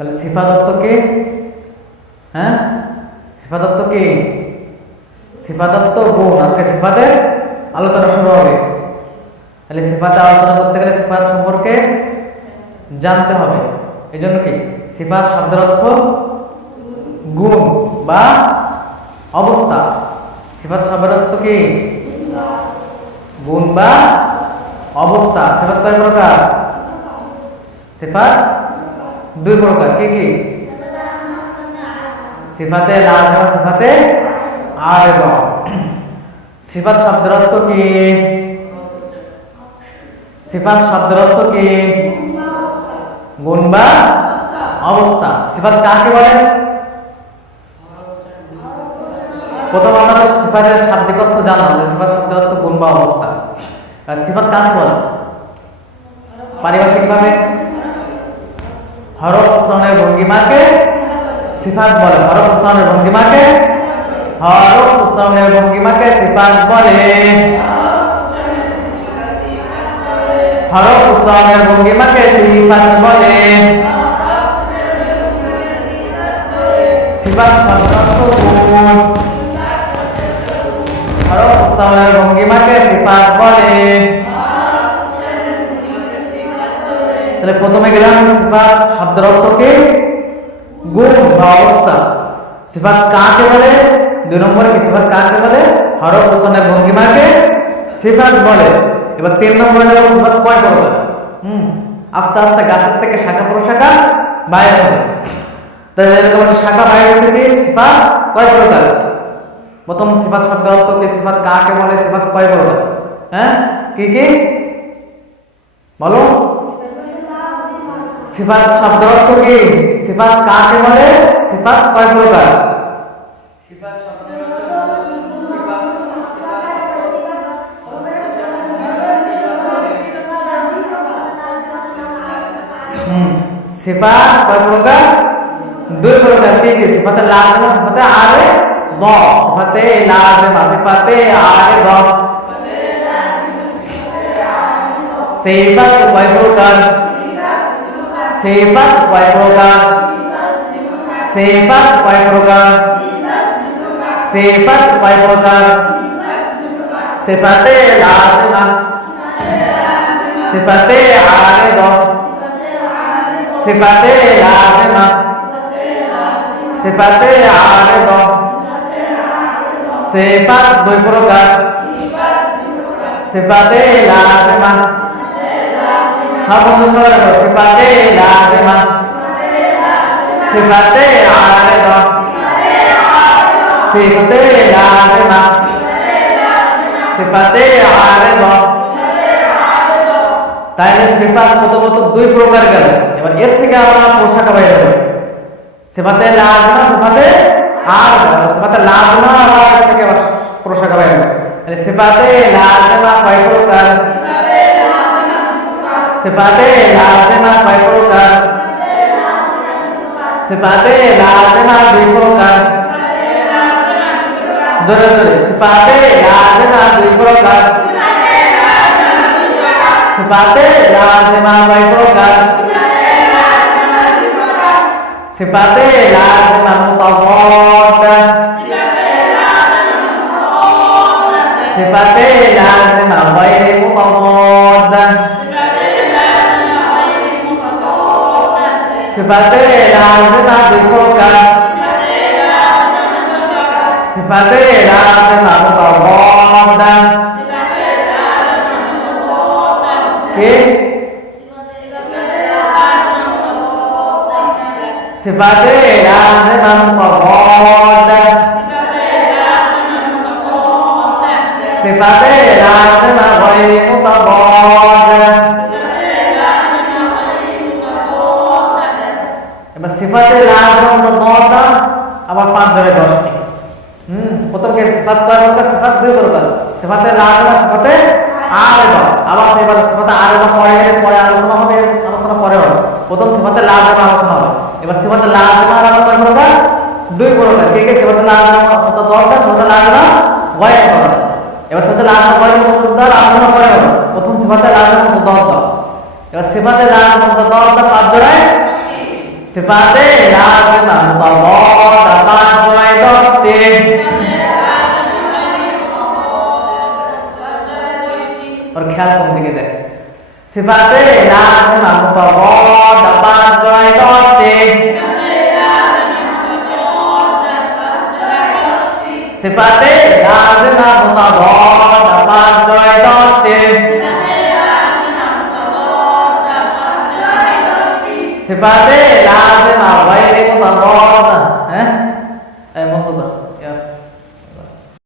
তাহলে সিফাত অর্থ কি? হ্যাঁ, সিফাত অর্থ কি? সিফাত অর্থ গুণ। আজকে সিফাতের আলোচনা শুরু হবে। তাহলে সিফাতে আলোচনা করতে গেলে সিফাত সম্পর্কে জানতে হবে। এই জন্য কি সিফাত শব্দের অর্থ গুণ বা অবস্থা। সিফাত শব্দের অর্থ কি? গুণ বা অবস্থা। সিফাত কয় প্রকার? সিফাত দুই প্রকার। কি কি? সিফাতে লাজিমা, সিফাতে আরিদা। সিফাত শব্দের অর্থ কি? সিফাত শব্দের অর্থ কি? গুণ বা অবস্থা। সিফাত কাকে বলে? প্রথম আমরা সিফাতের শাব্দিক অর্থ জানলাম যে সিফাত শব্দের অর্থ গুণ বা অবস্থা। আর সিফাত কাকে বলে? পারিভাষিকভাবে হরফ উচ্চারণের ভঙ্গিমাকে সিফাত বলে। হরফ উচ্চারণের ভঙ্গিমাকে সিফাত বলে। হরফ উচ্চারণের ভঙ্গিমাকে সিফাত বলে। সিফাত শব্দের অর্থ গুণ। হরফ উচ্চারণের ভঙ্গিমাকে সিফাত বলে। তাহলে প্রথমে গেলাম সিফাত শব্দের অর্থ কি? গুণ বা অবস্থা। সিফাত কাকে বলে? দুই নম্বরে কি সিফাত কাকে বলে? হরফ উচ্চারণের ভঙ্গিমাকে সিফাত বলে। এবার তিন নম্বরে যাব সিফাত কয় প্রকার। আস্তে আস্তে গাছের থেকে শাখা প্রশাখা বাইরে হবে। তাহলে এরকম একটা শাখা বাইরে হয়েছে কি সিফাত কয় প্রকার। প্রথম সিফাত শব্দের অর্থ কি? সিফাত কাকে বলে? সিফাত কয় প্রকার? হ্যাঁ, কি কি বলো? সিফাত শব্দের অর্থ কি? সিফাত কাকে বলে? সিফাত কয় প্রকার? সিফাত শব্দের সিফাত কয় প্রকার? দুই প্রকার। কি কি? সিফাতে লাজিমা, সিফাতে আরিদা। সিফাতে লাজিমা, সিফাতে আরিদা। সিফাত কয় প্রকার? সিফাত কয় প্রকার? সিফাত কয় প্রকার? সিফাত কয় প্রকার? সিফাতে লাজিমা, সিফাতে আরিদা। সিফাতে লাজিমা, সিফাতে আরিদা। সিফাত দুই প্রকার। সিফাতে লাজিমা, সব বন্ধু সবাই বলো সিফাতে লাজিমা, সিফাতে আরিদা। সিফাতে লাজিমা, সিফাতে আরিদা। তাইলে সিফাত প্রথমত দুই প্রকার গেল। এবার এর থেকে আমরা প্রশাখা বাইরে হবে। সিফাতে লাজিমা, সিফাতে আরিদা। সিফাতে লাজিমা আবার এর থেকে আবার প্রশাখা বাইরে হবে। তাহলে সিফাতে লাজিমা কয় প্রকার? সিফাতে লাজিমা কয় প্রকার? সিফাতে লাজিমা দুই প্রকার। জোরে জোরে সিফাতে লাজিমা দুই প্রকার। সিফাতে লাজিমা কয় প্রকার? সিফাতে লাজিমা মুতাওয়াদা। সিফাতে লাজিমা গায়রে মুতাওয়াদা। সিফাতে লাজিমা দুই প্রকার। সিফাতে লাজিমা মুতাওয়াদা। কি? সিফাতে লাজিমা মুতাওয়াদা। সিফাতে লাজিমা গায়রে মুতাওয়াদা। এবার সিফাতে লাজিমা মুতাওয়াদা আবার 5 ধরে 10টি। প্রথম কে সিফাত কয় প্রকার? সিফাত দুই প্রকার। সিফাতে লাজিমা, সিফাতে আরিদা। আবার সিফাতে আরিদা পরে আলোচনা হবে, আলোচনা পরে হবে। প্রথম সিফাতে লাজিমা আলোচনা হবে। এবার সিফাতে লাজিমা আবার কয় প্রকার? দুই প্রকার। কি কি? সিফাতে লাজিমা মুতাওয়াদা, সিফাতে লাজিমা গায়রে মুতাওয়াদা। এবার সিফাতে লাজিমা গায়রে মুতাওয়াদা আলোচনা পরে হবে। প্রথম সিফাতে লাজিমা মুতাওয়াদা। এবার সিফাতে লাজিমা মুতাওয়াদা 5 ধরে সিফাতে লাজিমা মুতাওয়াদা 5 জয় 10টি और ख्याल कौन दिखे दे सिफाते लाजिमा मुतावादा 5 जय 10টি सिफाते लाजिमा मुतावादा 5 जय 10টি सिफाते लाजिमा गैर मुतावादा हैं ए मुतदा